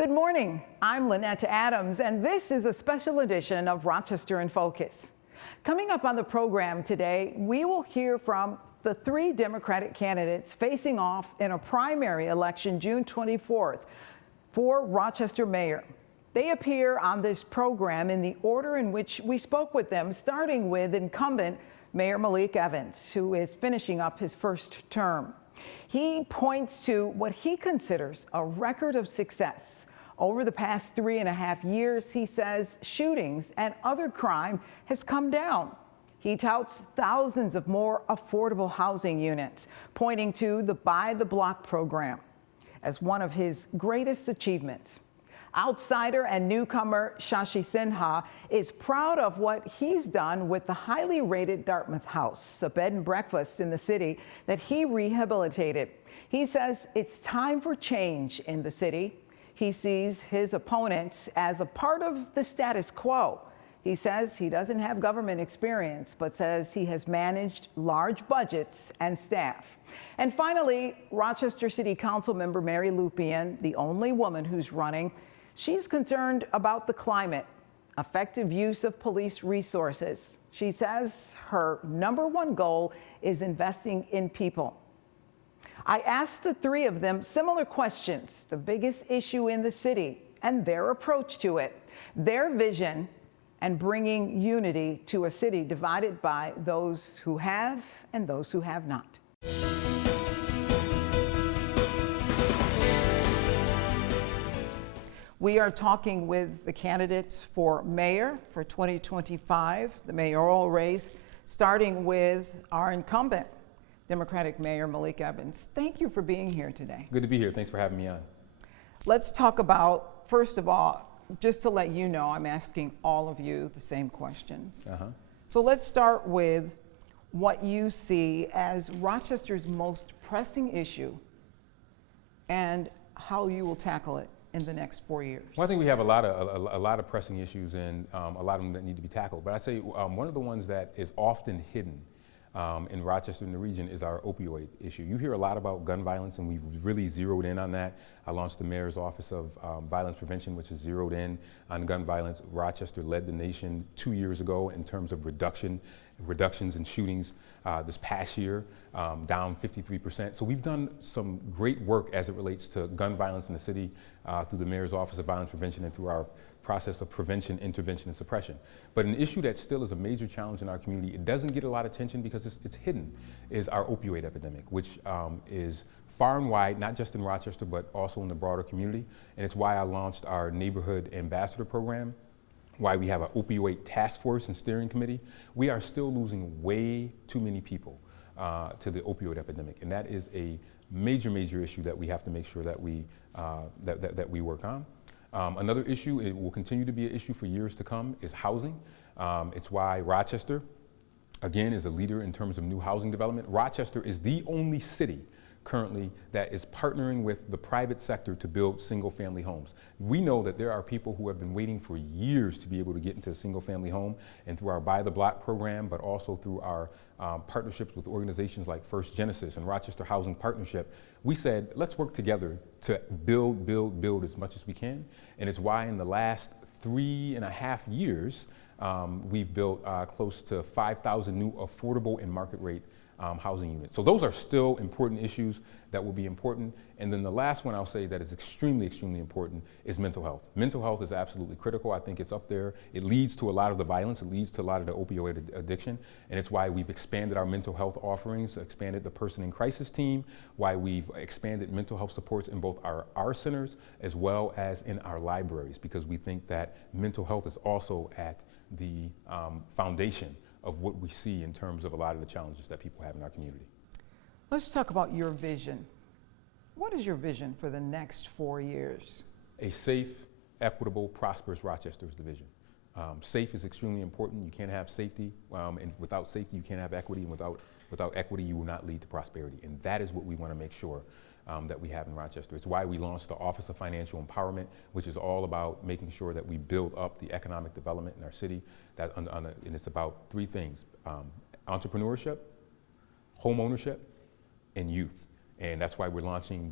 Good morning. I'm Lynette Adams, and this is a special edition of Rochester in Focus. Coming up on the program today, we will hear from the three Democratic candidates facing off in a primary election June 24th for Rochester mayor. They appear on this program in the order in which we spoke with them, starting with incumbent Mayor Malik Evans, who is finishing up his first term. He points to what he considers a record of success. Over the past 3.5 years, he says shootings and other crime has come down. He touts thousands of more affordable housing units, pointing to the Buy the Block program as one of his greatest achievements. Outsider and newcomer Shashi Sinha is proud of what he's done with the highly rated Dartmouth house, a bed and breakfast in the city that he rehabilitated. He says it's time for change in the city. He sees his opponents as a part of the status quo. He says he doesn't have government experience, but says he has managed large budgets and staff. And finally, Rochester City Council member Mary Lupien, the only woman who's running, she's concerned about the climate, effective use of police resources. She says her #1 goal is investing in people. I asked the three of them similar questions, the biggest issue in the city and their approach to it, their vision, and bringing unity to a city divided by those who have and those who have not. We are talking with the candidates for mayor for 2025, the mayoral race, starting with our incumbent, Democratic Mayor Malik Evans. Thank you for being here today. Good to be here. Thanks for having me on. Let's talk about, first of all, just to let you know, I'm asking all of you the same questions. So let's start with what you see as Rochester's most pressing issue and how you will tackle it in the next 4 years. Well, I think we have a lot of pressing issues and a lot of them that need to be tackled. But I say one of the ones that is often hidden in Rochester and the region is our opioid issue. You hear a lot about gun violence, and we've really zeroed in on that. I launched the Mayor's Office of Violence Prevention, which is zeroed in on gun violence. Rochester led the nation 2 years ago in terms of reductions in shootings this past year, down 53%. So we've done some great work as it relates to gun violence in the city through the Mayor's Office of Violence Prevention and through our process of prevention, intervention, and suppression. But an issue that still is a major challenge in our community, it doesn't get a lot of attention because it's hidden, is our opioid epidemic, which is far and wide, not just in Rochester, but also in the broader community. And it's why I launched our neighborhood ambassador program, why we have an opioid task force and steering committee. We are still losing way too many people to the opioid epidemic. And that is a major issue that we have to make sure that we work on. Another issue, it will continue to be an issue for years to come, is housing. It's why Rochester, again, is a leader in terms of new housing development. Rochester is the only city currently that is partnering with the private sector to build single-family homes. We know that there are people who have been waiting for years to be able to get into a single-family home, and through our Buy the Block program, but also through our partnerships with organizations like First Genesis and Rochester Housing Partnership, we said, let's work together to build as much as we can. And it's why in the last 3.5 years, we've built close to 5,000 new affordable and market rate housing units. So those are still important issues that will be important. And then the last one I'll say that is extremely important is mental health. Mental health is absolutely critical. I think it's up there. It leads to a lot of the violence. It leads to a lot of the opioid addiction. And it's why we've expanded our mental health offerings, expanded the person in crisis team, why we've expanded mental health supports in both our centers as well as in our libraries, because we think that mental health is also at the foundation of what we see in terms of a lot of the challenges that people have in our community. Let's talk about your vision. What is your vision for the next 4 years? A safe, equitable, prosperous Rochester is the vision. Safe is extremely important. You can't have safety, and without safety, you can't have equity, and without equity, you will not lead to prosperity. And that is what we want to make sure that we have in Rochester. It's why we launched the Office of Financial Empowerment, which is all about making sure that we build up the economic development in our city. And it's about 3 things: entrepreneurship, home ownership, and youth. And that's why we're launching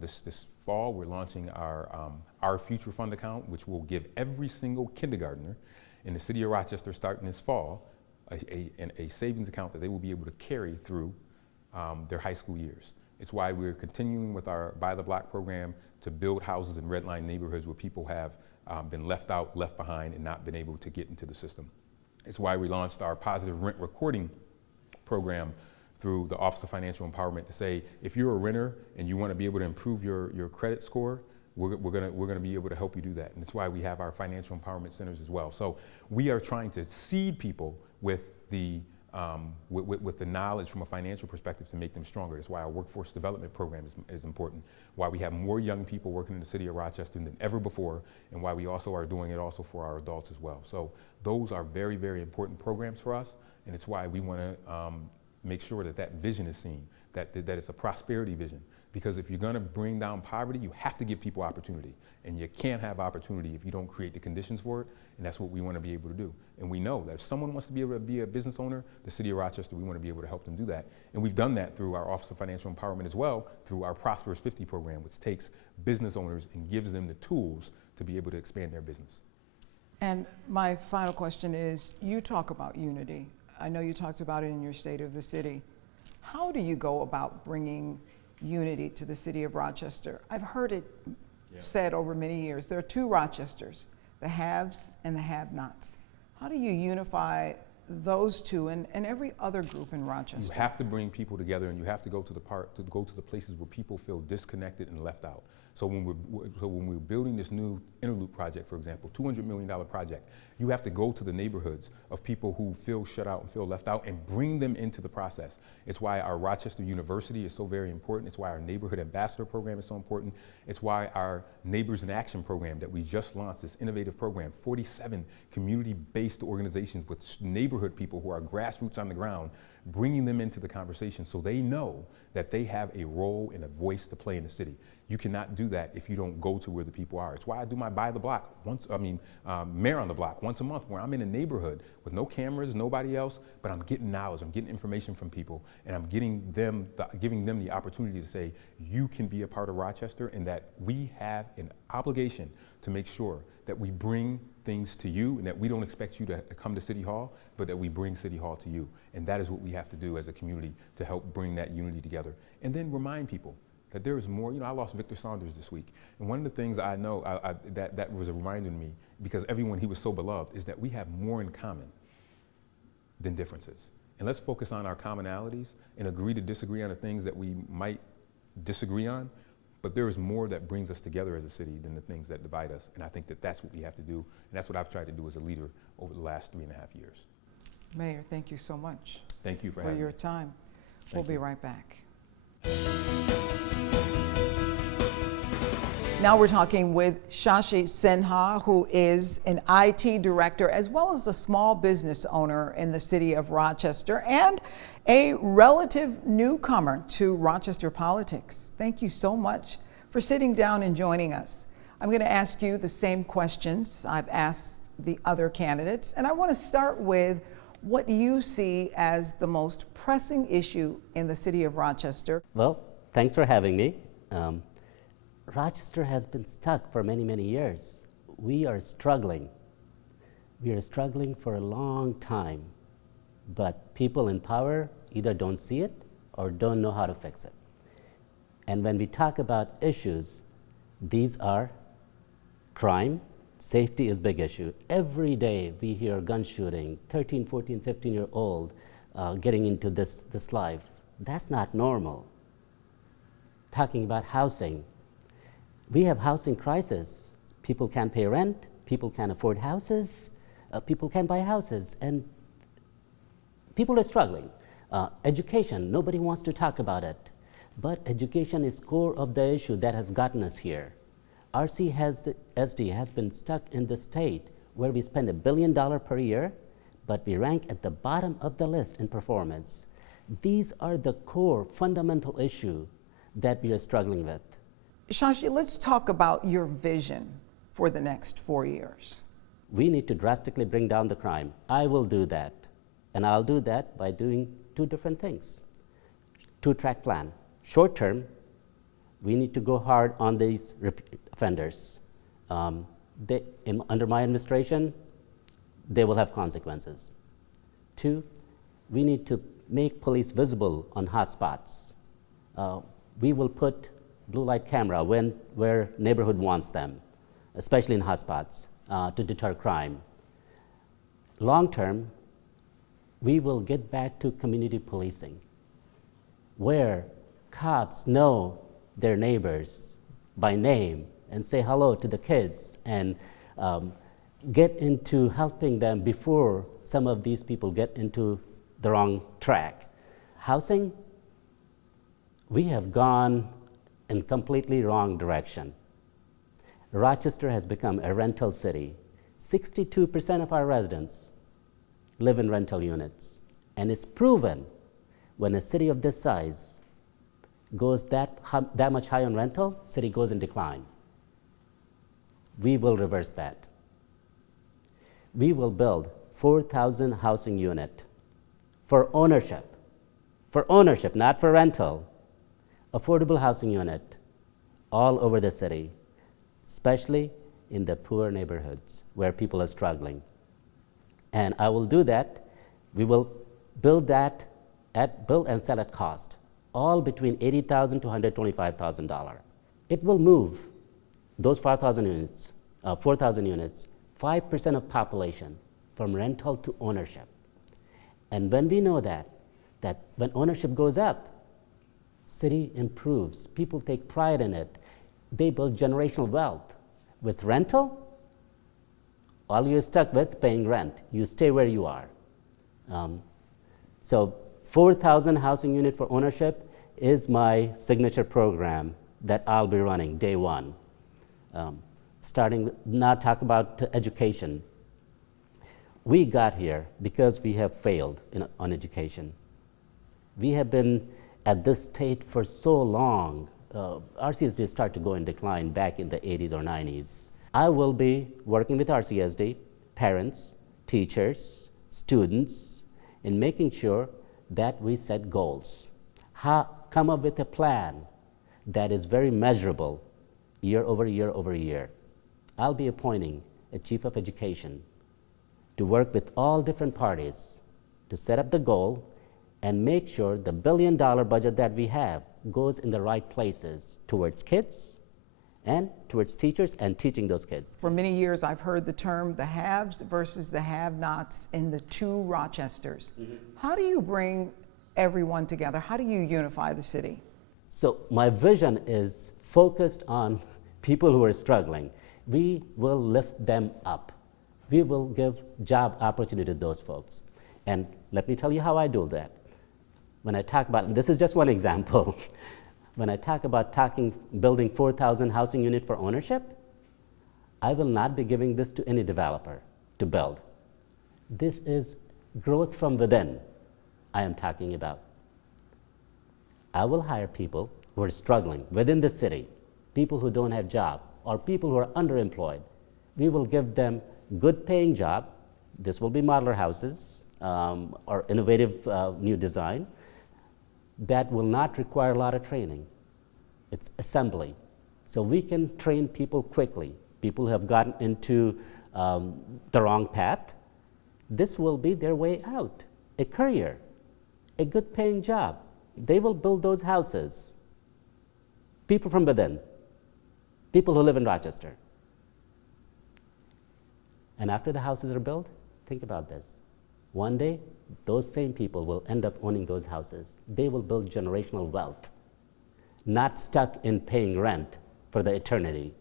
this fall, we're launching our Future Fund account, which will give every single kindergartner in the city of Rochester starting this fall a savings account that they will be able to carry through their high school years. It's why we're continuing with our Buy the Block program to build houses in redline neighborhoods where people have been left out, left behind, and not been able to get into the system. It's why we launched our positive rent recording program through the Office of Financial Empowerment to say, if you're a renter and you want to be able to improve your credit score, we're gonna be able to help you do that. And that's why we have our financial empowerment centers as well. So we are trying to seed people with the knowledge from a financial perspective to make them stronger. That's why our workforce development program is important, why we have more young people working in the city of Rochester than ever before, and why we also are doing it also for our adults as well. So those are very, very important programs for us, and it's why we want to make sure that vision is seen, that it's a prosperity vision. Because if you're going to bring down poverty, you have to give people opportunity. And you can't have opportunity if you don't create the conditions for it. And that's what we want to be able to do. And we know that if someone wants to be able to be a business owner, the city of Rochester, we want to be able to help them do that. And we've done that through our Office of Financial Empowerment as well, through our Prosperous 50 program, which takes business owners and gives them the tools to be able to expand their business. And my final question is, you talk about unity. I know you talked about it in your State of the City. How do you go about bringing unity to the city of Rochester? I've heard it said over many years, there are two Rochesters, the haves and the have-nots. How do you unify those two and every other group in Rochester? You have to bring people together, and you have to go to the places where people feel disconnected and left out. So when we're building this new interloop project, for example, $200 million project, you have to go to the neighborhoods of people who feel shut out and feel left out and bring them into the process. It's why our Rochester University is so very important. It's why our Neighborhood Ambassador program is so important. It's why our Neighbors in Action program that we just launched, this innovative program, 47 community-based organizations with neighborhood people who are grassroots on the ground, bringing them into the conversation so they know that they have a role and a voice to play in the city. You cannot do that if you don't go to where the people are. It's why I do my Buy the Block Mayor on the Block once a month, where I'm in a neighborhood with no cameras, nobody else, but I'm getting knowledge, I'm getting information from people, and I'm giving them the opportunity to say, you can be a part of Rochester, and that we have an obligation to make sure that we bring things to you, and that we don't expect you to come to City Hall, but that we bring City Hall to you. And that is what we have to do as a community to help bring that unity together. And then remind people that there is more. You know, I lost Victor Saunders this week. And one of the things I know that was a reminder to me, because he was so beloved, is that we have more in common than differences. And let's focus on our commonalities and agree to disagree on the things that we might disagree on. But there is more that brings us together as a city than the things that divide us. And I think that that's what we have to do. And that's what I've tried to do as a leader over the last 3.5 years. Mayor, thank you so much. Thank you for having me. your time. We'll be right back. Now we're talking with Shashi Sinha, who is an IT director as well as a small business owner in the city of Rochester and a relative newcomer to Rochester politics. Thank you so much for sitting down and joining us. I'm going to ask you the same questions I've asked the other candidates, and I want to start with what you see as the most pressing issue in the city of Rochester. Well, thanks for having me. Rochester has been stuck for many, many years. We are struggling. We are struggling for a long time, but people in power either don't see it or don't know how to fix it. And when we talk about issues, these are crime. Safety is a big issue. Every day we hear gun shooting, 13, 14, 15-year-old getting into this life. That's not normal. Talking about housing, we have housing crisis. People can't pay rent, people can't afford houses, people can't buy houses, and people are struggling. Education, nobody wants to talk about it, but education is core of the issue that has gotten us here. RCSD has been stuck in the state where we spend $1 billion per year, but we rank at the bottom of the list in performance. These are the core fundamental issue that we are struggling with. Shashi, let's talk about your vision for the next 4 years. We need to drastically bring down the crime. I will do that, and I'll do that by doing two different things. Two-track plan. Short term, we need to go hard on these repeat offenders. Under my administration, they will have consequences. 2, we need to make police visible on hotspots. We will put blue light camera where neighborhood wants them, especially in hotspots, to deter crime. Long term, we will get back to community policing, where cops know their neighbors by name and say hello to the kids and get into helping them before some of these people get into the wrong track. Housing, we have gone in completely wrong direction. Rochester has become a rental city. 62% of our residents live in rental units, and it's proven when a city of this size goes that much high on rental, city goes in decline. We will reverse that. We will build 4,000 housing unit for ownership, not for rental, affordable housing unit all over the city, especially in the poor neighborhoods where people are struggling. And I will do that. We will build that at build and sell at cost, all between $80,000 to $125,000. It will move those 4,000 units, 5% of population from rental to ownership. And when we know that when ownership goes up, city improves, people take pride in it, they build generational wealth. With rental, all you're stuck with paying rent. You stay where you are. So 4,000 housing unit for ownership is my signature program that I'll be running day one. Starting now, talk about education. We got here because we have failed on education. We have been at this state for so long. RCSD started to go in decline back in the 80s or 90s. I will be working with RCSD, parents, teachers, students, in making sure that we set goals. Come up with a plan that is very measurable year over year over year. I'll be appointing a chief of education to work with all different parties to set up the goal and make sure the $1 billion budget that we have goes in the right places towards kids and towards teachers and teaching those kids. For many years, I've heard the term the haves versus the have-nots in the two Rochesters. Mm-hmm. How do you bring everyone together? How do you unify the city? So my vision is focused on people who are struggling. We will lift them up. We will give job opportunity to those folks. And let me tell you how I do that. When I talk about, this is just one example. When I talk about building 4,000 housing unit for ownership, I will not be giving this to any developer to build. This is growth from within I am talking about. I will hire people who are struggling within the city, people who don't have job, or people who are underemployed. We will give them good paying job. This will be modular houses or innovative new design that will not require a lot of training. It's assembly. So we can train people quickly. People who have gotten into the wrong path, this will be their way out. A career, a good paying job. They will build those houses. People from within, people who live in Rochester. And after the houses are built, think about this. One day, those same people will end up owning those houses. They will build generational wealth, not stuck in paying rent for the eternity.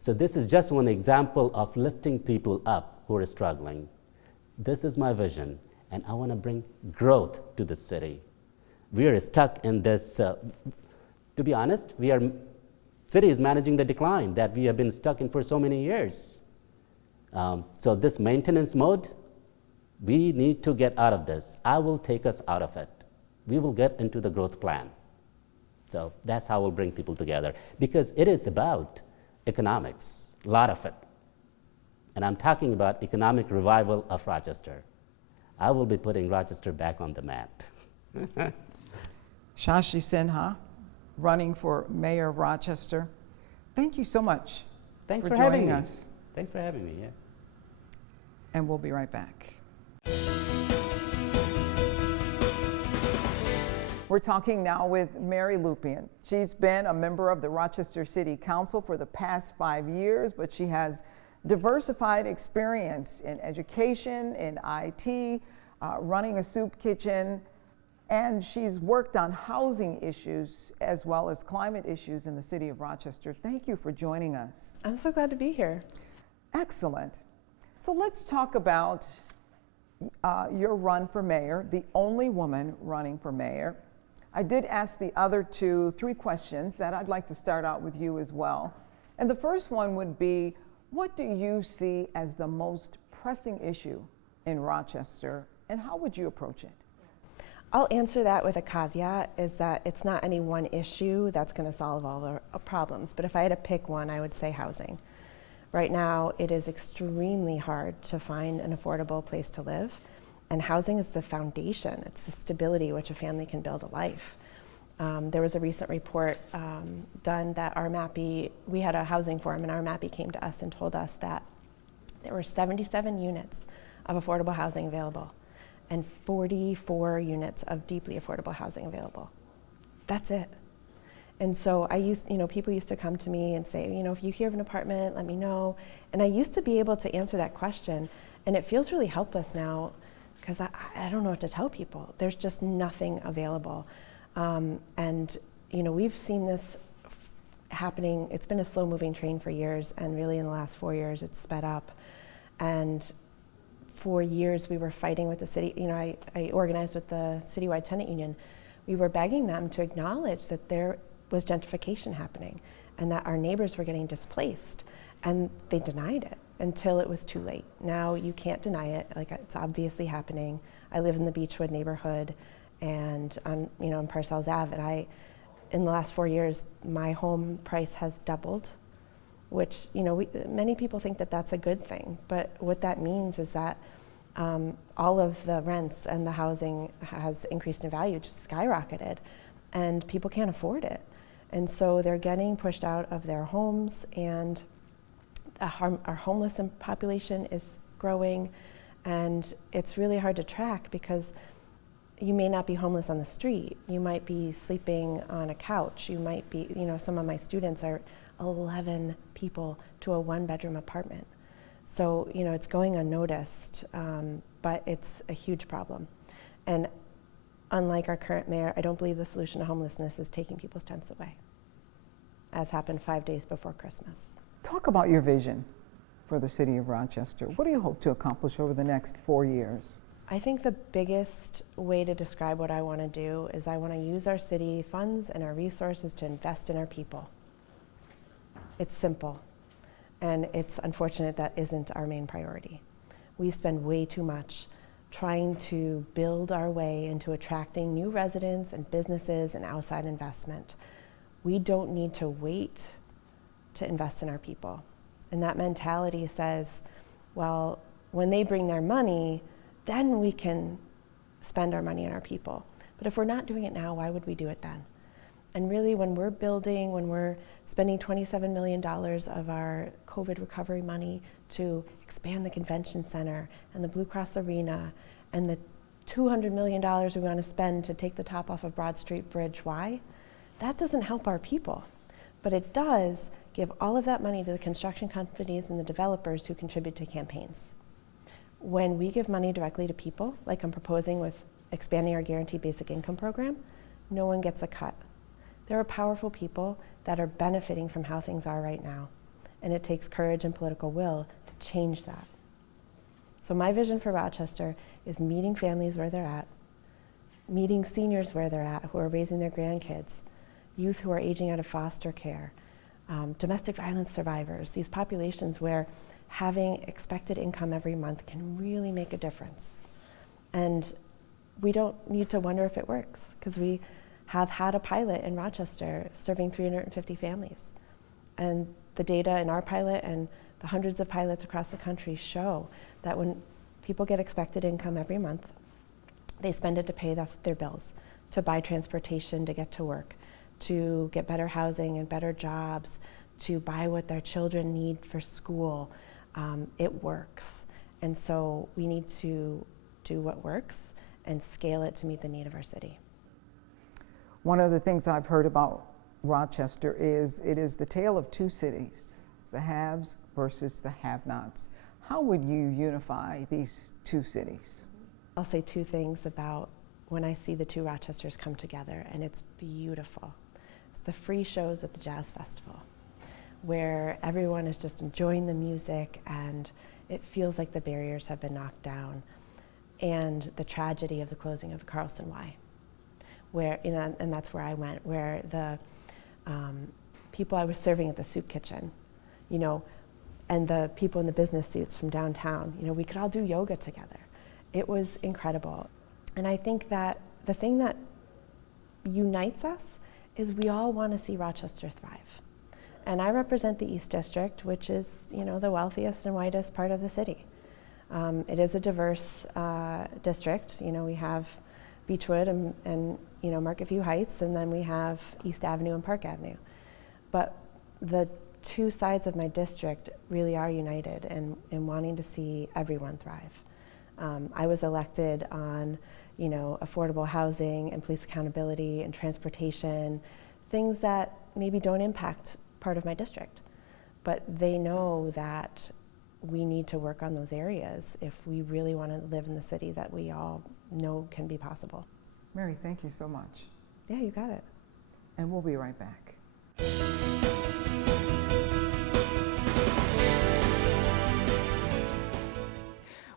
So this is just one example of lifting people up who are struggling. This is my vision, and I want to bring growth to the city. We are stuck in this, to be honest, city is managing the decline that we have been stuck in for so many years. So this maintenance mode, we need to get out of this. I will take us out of it. We will get into the growth plan. So that's how we'll bring people together, because it is about economics, a lot of it. And I'm talking about economic revival of Rochester. I will be putting Rochester back on the map. Shashi Sinha, running for Mayor of Rochester. Thank you so much Thanks for for having joining me. us. Thanks for having me, yeah. And we'll be right back. We're talking now with Mary Lupien. She's been a member of the Rochester City Council for the past 5 years, but she has diversified experience in education, in IT, running a soup kitchen, and she's worked on housing issues as well as climate issues in the city of Rochester. Thank you for joining us. I'm so glad to be here. Excellent. So let's talk about your run for mayor, the only woman running for mayor. I did ask the other three questions that I'd like to start out with you as well. And the first one would be, what do you see as the most pressing issue in Rochester, and how would you approach it? I'll answer that with a caveat, is that it's not any one issue that's going to solve all the problems. But if I had to pick one, I would say housing. Right now, it is extremely hard to find an affordable place to live. And housing is the foundation. It's the stability which a family can build a life. There was a recent report done that we had a housing forum, and RMAPI came to us and told us that there were 77 units of affordable housing available and 44 units of deeply affordable housing available. That's it. And so people used to come to me and say, if you hear of an apartment, let me know. And I used to be able to answer that question, and it feels really helpless now, because I don't know what to tell people. There's just nothing available. We've seen this happening. It's been a slow moving train for years, and really in the last 4 years it's sped up. And for years we were fighting with the city. I organized with the citywide tenant union. We were begging them to acknowledge that there was gentrification happening and that our neighbors were getting displaced, and they denied it until it was too late. Now you can't deny it, it's obviously happening. I live in the Beechwood neighborhood and on Parcells Ave, and in the last 4 years, my home price has doubled, which, many people think that that's a good thing, but what that means is that all of the rents and the housing has increased in value, just skyrocketed, and people can't afford it. And so they're getting pushed out of their homes, and our homeless population is growing, and it's really hard to track because you may not be homeless on the street. You might be sleeping on a couch. You might be, some of my students are 11 people to a 1-bedroom apartment. So, it's going unnoticed, but it's a huge problem. And unlike our current mayor, I don't believe the solution to homelessness is taking people's tents away, as happened 5 days before Christmas. Talk about your vision for the city of Rochester. What do you hope to accomplish over the next 4 years? I think the biggest way to describe what I want to do is I want to use our city funds and our resources to invest in our people. It's simple, and it's unfortunate that isn't our main priority. We spend way too much trying to build our way into attracting new residents and businesses and outside investment. We don't need to wait to invest in our people. And that mentality says, well, when they bring their money, then we can spend our money on our people. But if we're not doing it now, why would we do it then? And really, when we're spending $27 million of our COVID recovery money to expand the convention center and the Blue Cross Arena, and the $200 million we want to spend to take the top off of Broad Street Bridge, why? That doesn't help our people. But it does give all of that money to the construction companies and the developers who contribute to campaigns. When we give money directly to people, like I'm proposing with expanding our guaranteed basic income program, no one gets a cut. There are powerful people that are benefiting from how things are right now, and it takes courage and political will to change that. So my vision for Rochester is meeting families where they're at, meeting seniors where they're at who are raising their grandkids, youth who are aging out of foster care, domestic violence survivors, these populations where having expected income every month can really make a difference. And we don't need to wonder if it works, because we have had a pilot in Rochester serving 350 families. And the data in our pilot and the hundreds of pilots across the country show that when people get expected income every month, they spend it to pay their bills, to buy transportation to get to work, to get better housing and better jobs, to buy what their children need for school. It works. And so we need to do what works and scale it to meet the need of our city. One of the things I've heard about Rochester is it is the tale of two cities, the haves versus the have-nots. How would you unify these two cities? I'll say two things about when I see the two Rochesters come together, and it's beautiful. It's the free shows at the Jazz Festival, where everyone is just enjoying the music and it feels like the barriers have been knocked down, and the tragedy of the closing of Carlson Y, where, and that's where I went, where the people I was serving at the soup kitchen, and the people in the business suits from downtown, we could all do yoga together. It was incredible. And I think that the thing that unites us is we all want to see Rochester thrive. And I represent the East District, which is, the wealthiest and whitest part of the city. It is a diverse district. We have Beechwood and Market View Heights, and then we have East Avenue and Park Avenue. But the two sides of my district really are united in wanting to see everyone thrive. I was elected on, affordable housing and police accountability and transportation, things that maybe don't impact part of my district. But they know that we need to work on those areas if we really want to live in the city that we all know can be possible. Mary, thank you so much. Yeah, you got it. And we'll be right back.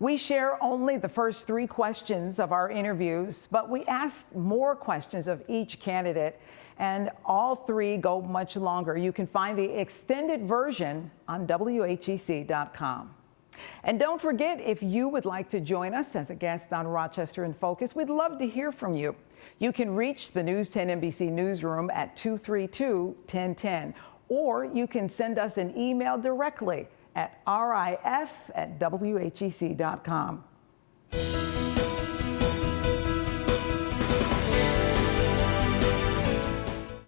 We share only the first 3 questions of our interviews, but we ask more questions of each candidate, and all 3 go much longer. You can find the extended version on WHEC.com. And don't forget, if you would like to join us as a guest on Rochester in Focus, we'd love to hear from you. You can reach the News 10 NBC newsroom at 232-1010, or you can send us an email directly at rif@whec.com.